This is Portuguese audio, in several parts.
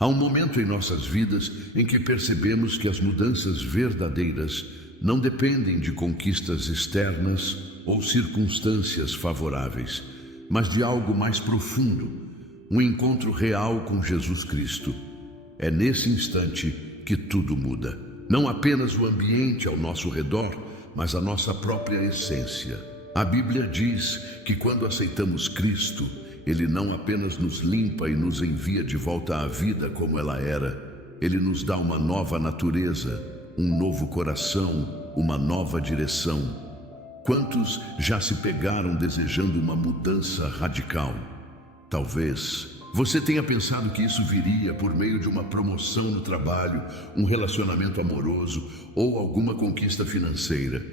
Há um momento em nossas vidas em que percebemos que as mudanças verdadeiras não dependem de conquistas externas ou circunstâncias favoráveis, mas de algo mais profundo, um encontro real com Jesus Cristo. É nesse instante que tudo muda. Não apenas o ambiente ao nosso redor, mas a nossa própria essência. A Bíblia diz que quando aceitamos Cristo, Ele não apenas nos limpa e nos envia de volta à vida como ela era, Ele nos dá uma nova natureza, um novo coração, uma nova direção. Quantos já se pegaram desejando uma mudança radical? Talvez você tenha pensado que isso viria por meio de uma promoção no trabalho, um relacionamento amoroso ou alguma conquista financeira.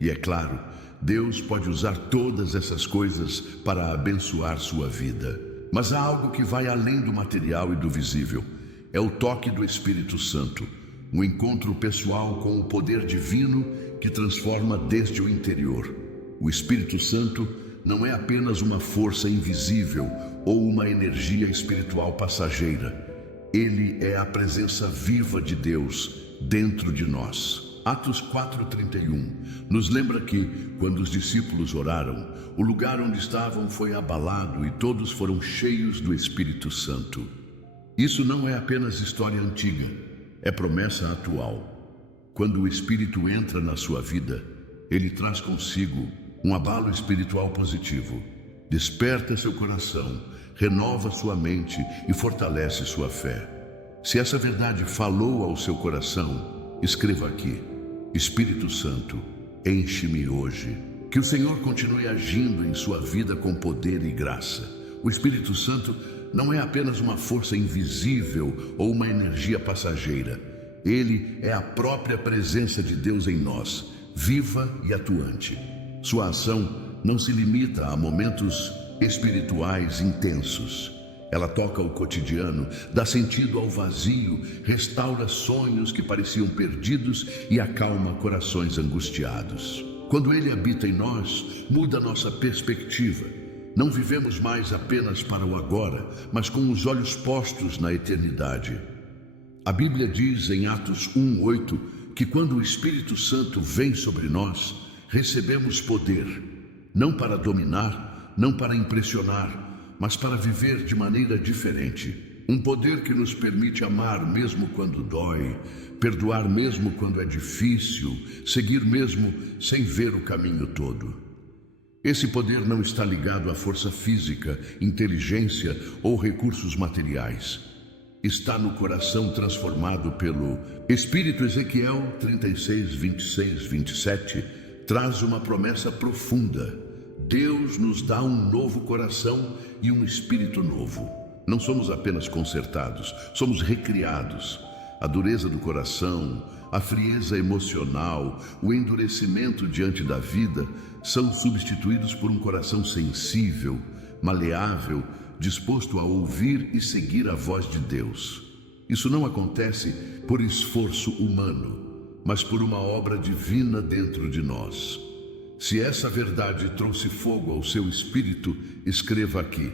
E é claro, Deus pode usar todas essas coisas para abençoar sua vida. Mas há algo que vai além do material e do visível. É o toque do Espírito Santo, um encontro pessoal com o poder divino que transforma desde o interior. O Espírito Santo não é apenas uma força invisível ou uma energia espiritual passageira. Ele é a presença viva de Deus dentro de nós. Atos 4:31 nos lembra que, quando os discípulos oraram, o lugar onde estavam foi abalado e todos foram cheios do Espírito Santo. Isso não é apenas história antiga, é promessa atual. Quando o Espírito entra na sua vida, ele traz consigo um abalo espiritual positivo. Desperta seu coração, renova sua mente e fortalece sua fé. Se essa verdade falou ao seu coração, escreva aqui: Espírito Santo, enche-me hoje. Que o Senhor continue agindo em sua vida com poder e graça. O Espírito Santo não é apenas uma força invisível ou uma energia passageira. Ele é a própria presença de Deus em nós, viva e atuante. Sua ação não se limita a momentos espirituais intensos. Ela toca o cotidiano, dá sentido ao vazio, restaura sonhos que pareciam perdidos e acalma corações angustiados. Quando Ele habita em nós, muda nossa perspectiva. Não vivemos mais apenas para o agora, mas com os olhos postos na eternidade. A Bíblia diz em Atos 1:8 que quando o Espírito Santo vem sobre nós, recebemos poder, não para dominar, não para impressionar, mas para viver de maneira diferente. Um poder que nos permite amar mesmo quando dói, perdoar mesmo quando é difícil, seguir mesmo sem ver o caminho todo. Esse poder não está ligado à força física, inteligência ou recursos materiais. Está no coração transformado pelo Espírito. Ezequiel 36, 26, 27 traz uma promessa profunda. Deus nos dá um novo coração e um espírito novo. Não somos apenas consertados, somos recriados. A dureza do coração, a frieza emocional, o endurecimento diante da vida são substituídos por um coração sensível, maleável, disposto a ouvir e seguir a voz de Deus. Isso não acontece por esforço humano, mas por uma obra divina dentro de nós. Se essa verdade trouxe fogo ao seu espírito, escreva aqui: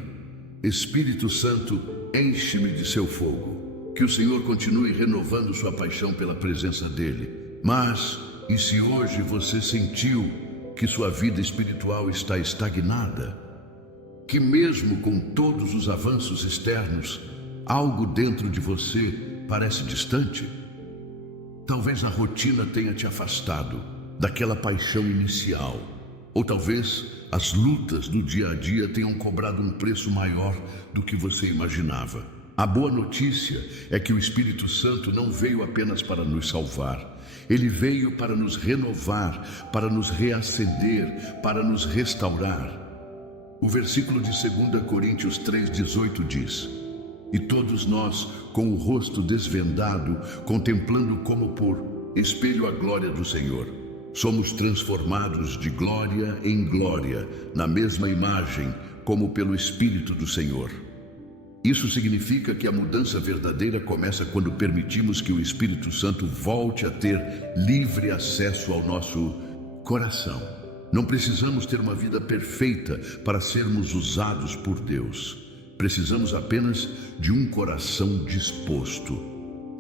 Espírito Santo, enche-me de seu fogo. Que o Senhor continue renovando sua paixão pela presença dele. Mas, e se hoje você sentiu que sua vida espiritual está estagnada? Que mesmo com todos os avanços externos, algo dentro de você parece distante? Talvez a rotina tenha te afastado daquela paixão inicial, ou talvez as lutas do dia a dia tenham cobrado um preço maior do que você imaginava. A boa notícia é que o Espírito Santo não veio apenas para nos salvar. Ele veio para nos renovar, para nos reacender, para nos restaurar. O versículo de 2 Coríntios 3,18 diz: E todos nós, com o rosto desvendado, contemplando como por espelho a glória do Senhor, somos transformados de glória em glória, na mesma imagem, como pelo Espírito do Senhor. Isso significa que a mudança verdadeira começa quando permitimos que o Espírito Santo volte a ter livre acesso ao nosso coração. Não precisamos ter uma vida perfeita para sermos usados por Deus. Precisamos apenas de um coração disposto.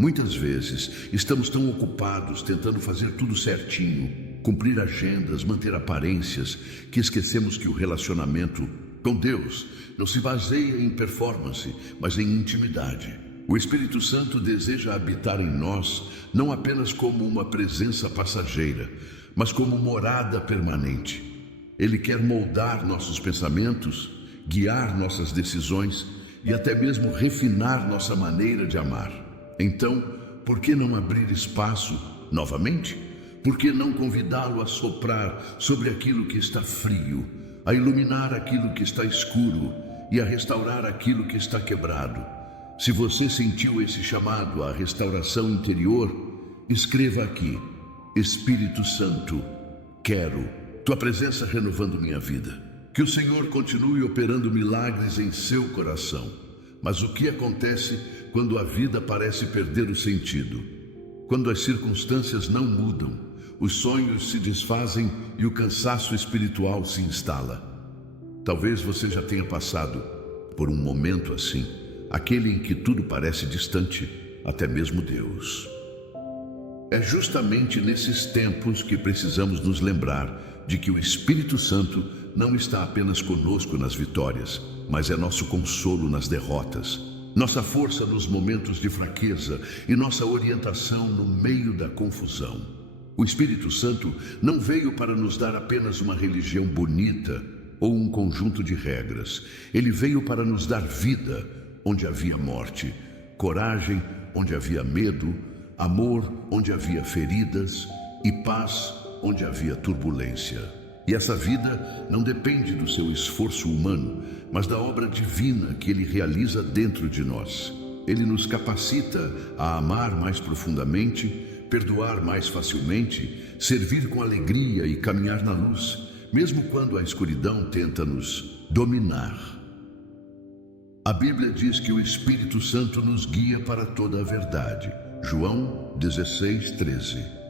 Muitas vezes estamos tão ocupados tentando fazer tudo certinho, cumprir agendas, manter aparências, que esquecemos que o relacionamento com Deus não se baseia em performance, mas em intimidade. O Espírito Santo deseja habitar em nós não apenas como uma presença passageira, mas como morada permanente. Ele quer moldar nossos pensamentos, guiar nossas decisões e até mesmo refinar nossa maneira de amar. Então, por que não abrir espaço novamente? Por que não convidá-lo a soprar sobre aquilo que está frio, a iluminar aquilo que está escuro e a restaurar aquilo que está quebrado? Se você sentiu esse chamado à restauração interior, escreva aqui: Espírito Santo, quero tua presença renovando minha vida. Que o Senhor continue operando milagres em seu coração. Mas o que acontece quando a vida parece perder o sentido? Quando as circunstâncias não mudam, os sonhos se desfazem e o cansaço espiritual se instala. Talvez você já tenha passado por um momento assim, aquele em que tudo parece distante, até mesmo Deus. É justamente nesses tempos que precisamos nos lembrar de que o Espírito Santo não está apenas conosco nas vitórias, mas é nosso consolo nas derrotas, nossa força nos momentos de fraqueza e nossa orientação no meio da confusão. O Espírito Santo não veio para nos dar apenas uma religião bonita ou um conjunto de regras. Ele veio para nos dar vida onde havia morte, coragem onde havia medo, amor onde havia feridas e paz onde havia turbulência. E essa vida não depende do seu esforço humano, mas da obra divina que Ele realiza dentro de nós. Ele nos capacita a amar mais profundamente, perdoar mais facilmente, servir com alegria e caminhar na luz, mesmo quando a escuridão tenta nos dominar. A Bíblia diz que o Espírito Santo nos guia para toda a verdade. João 16:13.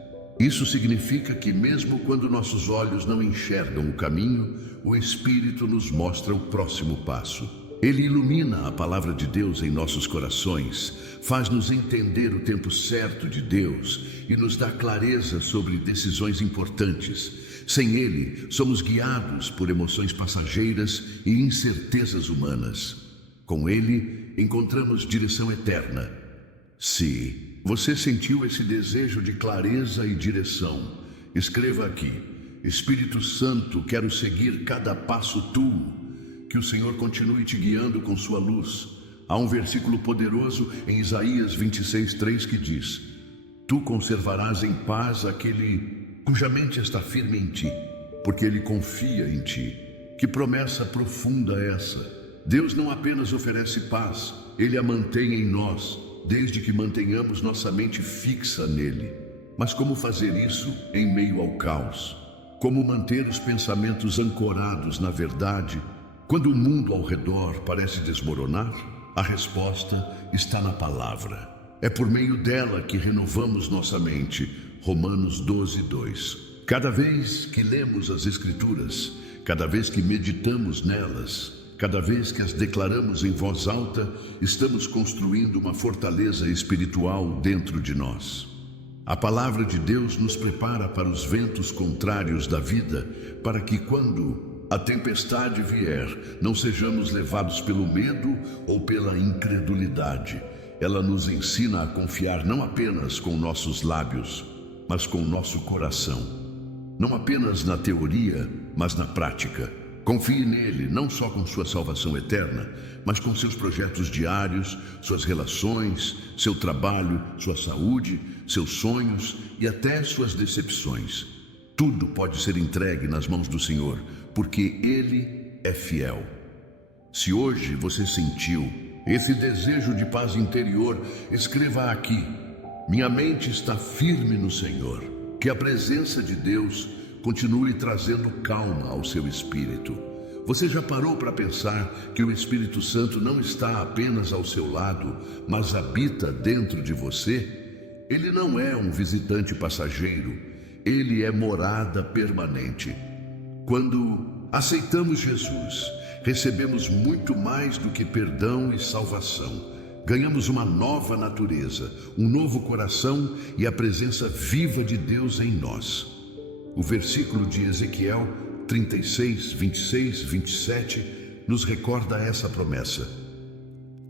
Isso significa que mesmo quando nossos olhos não enxergam o caminho, o Espírito nos mostra o próximo passo. Ele ilumina a palavra de Deus em nossos corações, faz-nos entender o tempo certo de Deus e nos dá clareza sobre decisões importantes. Sem Ele, somos guiados por emoções passageiras e incertezas humanas. Com Ele, encontramos direção eterna. Se você sentiu esse desejo de clareza e direção, escreva aqui: Espírito Santo, quero seguir cada passo tuo. Que o Senhor continue te guiando com sua luz. Há um versículo poderoso em Isaías 26:3 que diz: Tu conservarás em paz aquele cuja mente está firme em ti, porque ele confia em ti. Que promessa profunda é essa! Deus não apenas oferece paz, Ele a mantém em nós, desde que mantenhamos nossa mente fixa nele. Mas como fazer isso em meio ao caos? Como manter os pensamentos ancorados na verdade quando o mundo ao redor parece desmoronar? A resposta está na palavra. É por meio dela que renovamos nossa mente. Romanos 12:2. Cada vez que lemos as Escrituras, cada vez que meditamos nelas, cada vez que as declaramos em voz alta, estamos construindo uma fortaleza espiritual dentro de nós. A palavra de Deus nos prepara para os ventos contrários da vida, para que quando a tempestade vier, não sejamos levados pelo medo ou pela incredulidade. Ela nos ensina a confiar não apenas com nossos lábios, mas com nosso coração. Não apenas na teoria, mas na prática. Confie nele, não só com sua salvação eterna, mas com seus projetos diários, suas relações, seu trabalho, sua saúde, seus sonhos e até suas decepções. Tudo pode ser entregue nas mãos do Senhor, porque Ele é fiel. Se hoje você sentiu esse desejo de paz interior, escreva aqui: minha mente está firme no Senhor. Que a presença de Deus continue trazendo calma ao seu espírito. Você já parou para pensar que o Espírito Santo não está apenas ao seu lado, mas habita dentro de você? Ele não é um visitante passageiro, ele é morada permanente. Quando aceitamos Jesus, recebemos muito mais do que perdão e salvação. Ganhamos uma nova natureza, um novo coração e a presença viva de Deus em nós. O versículo de Ezequiel 36, 26, 27 nos recorda essa promessa: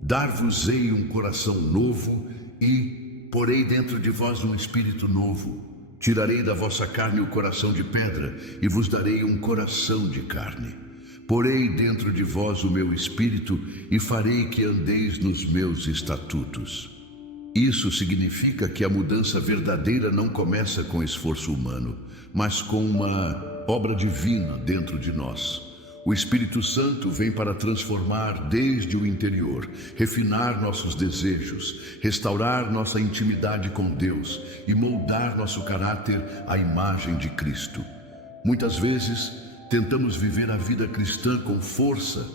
dar-vos-ei um coração novo e porei dentro de vós um espírito novo. Tirarei da vossa carne o coração de pedra e vos darei um coração de carne. Porei dentro de vós o meu espírito e farei que andeis nos meus estatutos. Isso significa que a mudança verdadeira não começa com esforço humano, mas com uma obra divina dentro de nós. O Espírito Santo vem para transformar desde o interior, refinar nossos desejos, restaurar nossa intimidade com Deus e moldar nosso caráter à imagem de Cristo. Muitas vezes, tentamos viver a vida cristã com força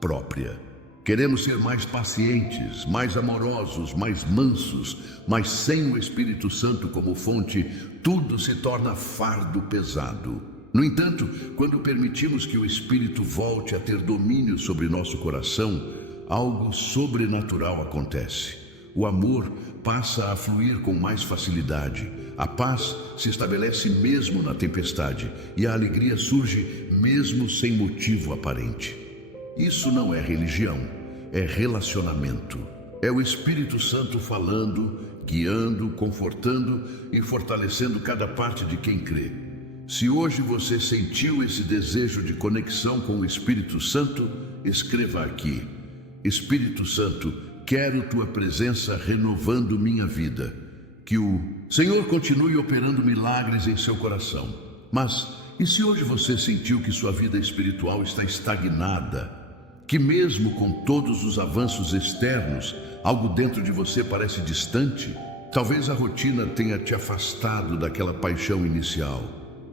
própria. Queremos ser mais pacientes, mais amorosos, mais mansos, mas sem o Espírito Santo como fonte, tudo se torna fardo pesado. No entanto, quando permitimos que o Espírito volte a ter domínio sobre nosso coração, algo sobrenatural acontece. O amor passa a fluir com mais facilidade, a paz se estabelece mesmo na tempestade e a alegria surge mesmo sem motivo aparente. Isso não é religião, é relacionamento. É o Espírito Santo falando, guiando, confortando e fortalecendo cada parte de quem crê. Se hoje você sentiu esse desejo de conexão com o Espírito Santo, escreva aqui: Espírito Santo, quero tua presença renovando minha vida. Que o Senhor continue operando milagres em seu coração. Mas e se hoje você sentiu que sua vida espiritual está estagnada? Que mesmo com todos os avanços externos, algo dentro de você parece distante? Talvez a rotina tenha te afastado daquela paixão inicial.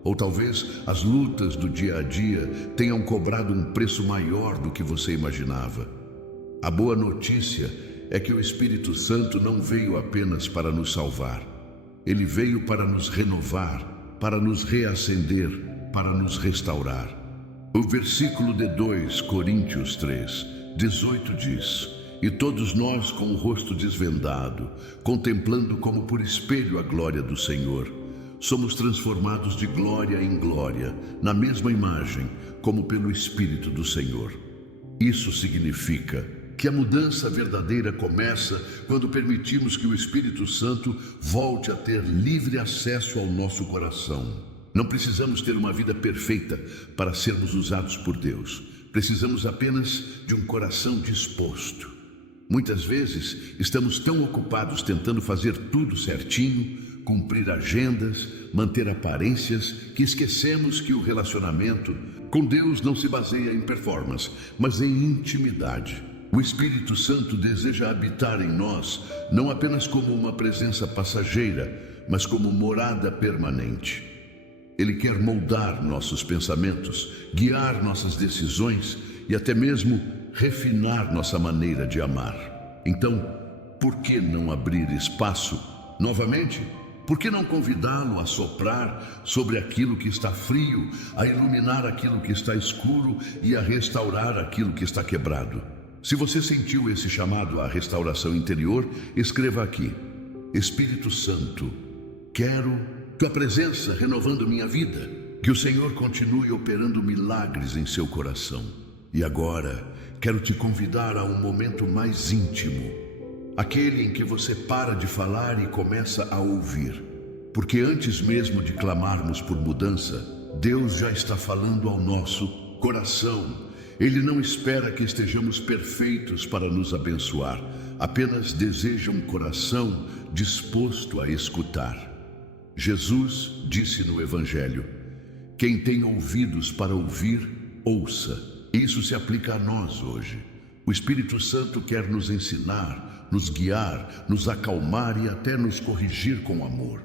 Ou talvez as lutas do dia a dia tenham cobrado um preço maior do que você imaginava. A boa notícia é que o Espírito Santo não veio apenas para nos salvar. Ele veio para nos renovar, para nos reacender, para nos restaurar. O versículo de 2 Coríntios 3, 18 diz: E todos nós com o rosto desvendado, contemplando como por espelho a glória do Senhor, somos transformados de glória em glória, na mesma imagem, como pelo Espírito do Senhor. Isso significa que a mudança verdadeira começa quando permitimos que o Espírito Santo volte a ter livre acesso ao nosso coração. Não precisamos ter uma vida perfeita para sermos usados por Deus. Precisamos apenas de um coração disposto. Muitas vezes estamos tão ocupados tentando fazer tudo certinho, cumprir agendas, manter aparências, que esquecemos que o relacionamento com Deus não se baseia em performance, mas em intimidade. O Espírito Santo deseja habitar em nós, não apenas como uma presença passageira, mas como morada permanente. Ele quer moldar nossos pensamentos, guiar nossas decisões e até mesmo refinar nossa maneira de amar. Então, por que não abrir espaço novamente? Por que não convidá-lo a soprar sobre aquilo que está frio, a iluminar aquilo que está escuro e a restaurar aquilo que está quebrado? Se você sentiu esse chamado à restauração interior, escreva aqui: Espírito Santo, quero tua presença renovando minha vida. Que o Senhor continue operando milagres em seu coração. E agora, quero te convidar a um momento mais íntimo. Aquele em que você para de falar e começa a ouvir. Porque antes mesmo de clamarmos por mudança, Deus já está falando ao nosso coração. Ele não espera que estejamos perfeitos para nos abençoar. Apenas deseja um coração disposto a escutar. Jesus disse no Evangelho: quem tem ouvidos para ouvir, ouça. Isso se aplica a nós hoje. O Espírito Santo quer nos ensinar, nos guiar, nos acalmar e até nos corrigir com amor.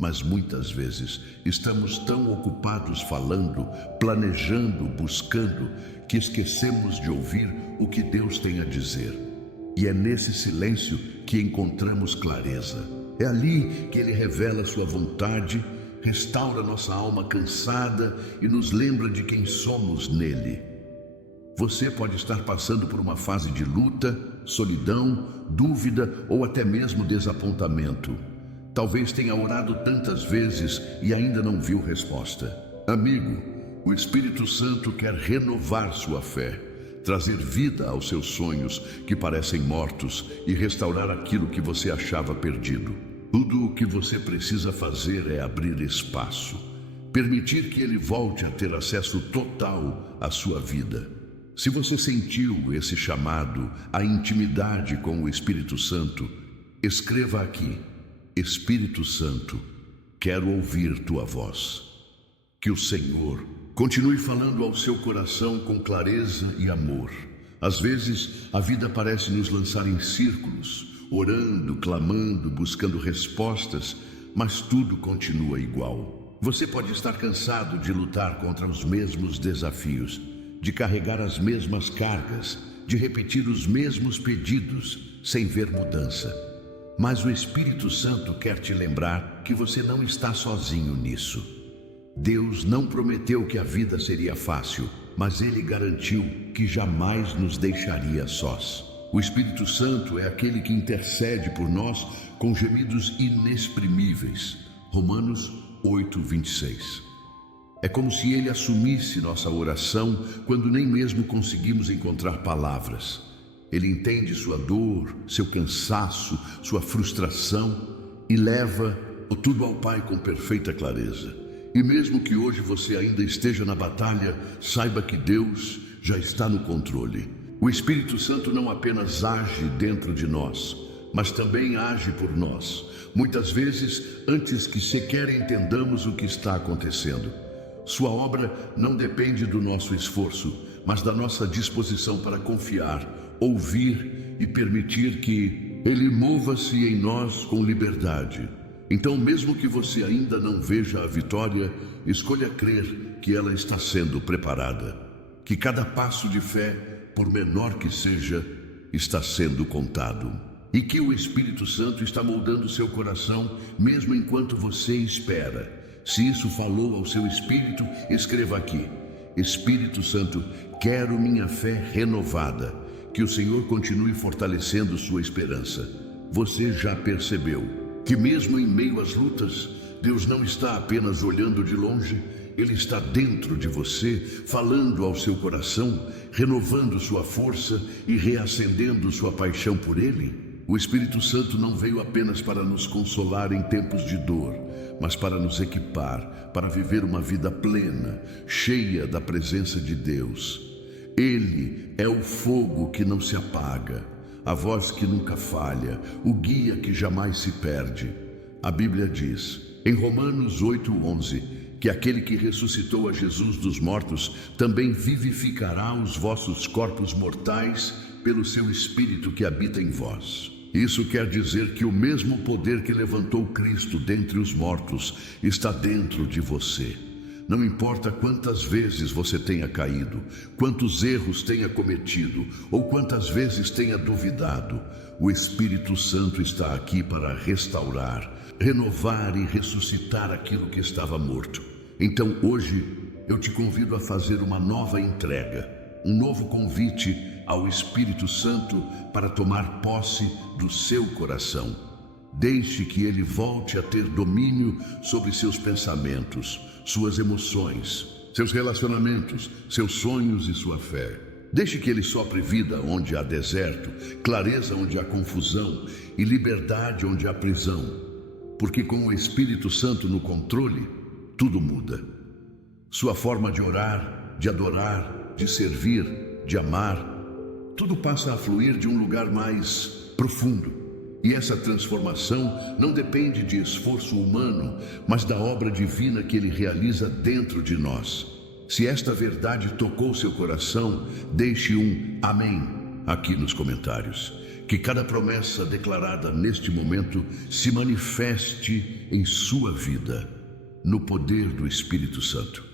Mas muitas vezes estamos tão ocupados falando, planejando, buscando, que esquecemos de ouvir o que Deus tem a dizer. E é nesse silêncio que encontramos clareza. É ali que Ele revela sua vontade, restaura nossa alma cansada e nos lembra de quem somos nele. Você pode estar passando por uma fase de luta, solidão, dúvida ou até mesmo desapontamento. Talvez tenha orado tantas vezes e ainda não viu resposta. Amigo, o Espírito Santo quer renovar sua fé, trazer vida aos seus sonhos que parecem mortos e restaurar aquilo que você achava perdido. Tudo o que você precisa fazer é abrir espaço, permitir que ele volte a ter acesso total à sua vida. Se você sentiu esse chamado à intimidade com o Espírito Santo, escreva aqui: Espírito Santo, quero ouvir tua voz. Que o Senhor continue falando ao seu coração com clareza e amor. Às vezes, a vida parece nos lançar em círculos, orando, clamando, buscando respostas, mas tudo continua igual. Você pode estar cansado de lutar contra os mesmos desafios, de carregar as mesmas cargas, de repetir os mesmos pedidos, sem ver mudança. Mas o Espírito Santo quer te lembrar que você não está sozinho nisso. Deus não prometeu que a vida seria fácil, mas Ele garantiu que jamais nos deixaria sós. O Espírito Santo é aquele que intercede por nós com gemidos inexprimíveis. Romanos 8:26. É como se Ele assumisse nossa oração quando nem mesmo conseguimos encontrar palavras. Ele entende sua dor, seu cansaço, sua frustração e leva tudo ao Pai com perfeita clareza. E mesmo que hoje você ainda esteja na batalha, saiba que Deus já está no controle. O Espírito Santo não apenas age dentro de nós, mas também age por nós, muitas vezes antes que sequer entendamos o que está acontecendo. Sua obra não depende do nosso esforço, mas da nossa disposição para confiar, ouvir e permitir que Ele mova-se em nós com liberdade. Então, mesmo que você ainda não veja a vitória, escolha crer que ela está sendo preparada, que cada passo de fé, por menor que seja, está sendo contado, e que o Espírito Santo está moldando seu coração mesmo enquanto você espera. Se isso falou ao seu espírito, escreva aqui: Espírito Santo, quero minha fé renovada. Que o Senhor continue fortalecendo sua esperança. Você já percebeu que mesmo em meio às lutas, Deus não está apenas olhando de longe, Ele está dentro de você, falando ao seu coração, renovando sua força e reacendendo sua paixão por Ele? O Espírito Santo não veio apenas para nos consolar em tempos de dor, mas para nos equipar, para viver uma vida plena, cheia da presença de Deus. Ele é o fogo que não se apaga, a voz que nunca falha, o guia que jamais se perde. A Bíblia diz, em Romanos 8:11, que aquele que ressuscitou a Jesus dos mortos também vivificará os vossos corpos mortais pelo seu Espírito que habita em vós. Isso quer dizer que o mesmo poder que levantou Cristo dentre os mortos está dentro de você. Não importa quantas vezes você tenha caído, quantos erros tenha cometido ou quantas vezes tenha duvidado, o Espírito Santo está aqui para restaurar, renovar e ressuscitar aquilo que estava morto. Então hoje eu te convido a fazer uma nova entrega, um novo convite ao Espírito Santo para tomar posse do seu coração. Deixe que ele volte a ter domínio sobre seus pensamentos, suas emoções, seus relacionamentos, seus sonhos e sua fé. Deixe que ele sopre vida onde há deserto, clareza onde há confusão e liberdade onde há prisão. Porque com o Espírito Santo no controle, tudo muda. Sua forma de orar, de adorar, de servir, de amar, tudo passa a fluir de um lugar mais profundo. E essa transformação não depende de esforço humano, mas da obra divina que Ele realiza dentro de nós. Se esta verdade tocou seu coração, deixe um amém aqui nos comentários. Que cada promessa declarada neste momento se manifeste em sua vida, no poder do Espírito Santo.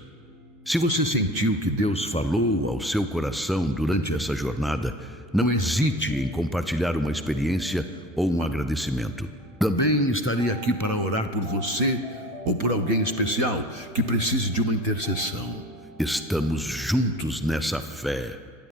Se você sentiu que Deus falou ao seu coração durante essa jornada, não hesite em compartilhar uma experiência ou um agradecimento. Também estarei aqui para orar por você ou por alguém especial que precise de uma intercessão. Estamos juntos nessa fé.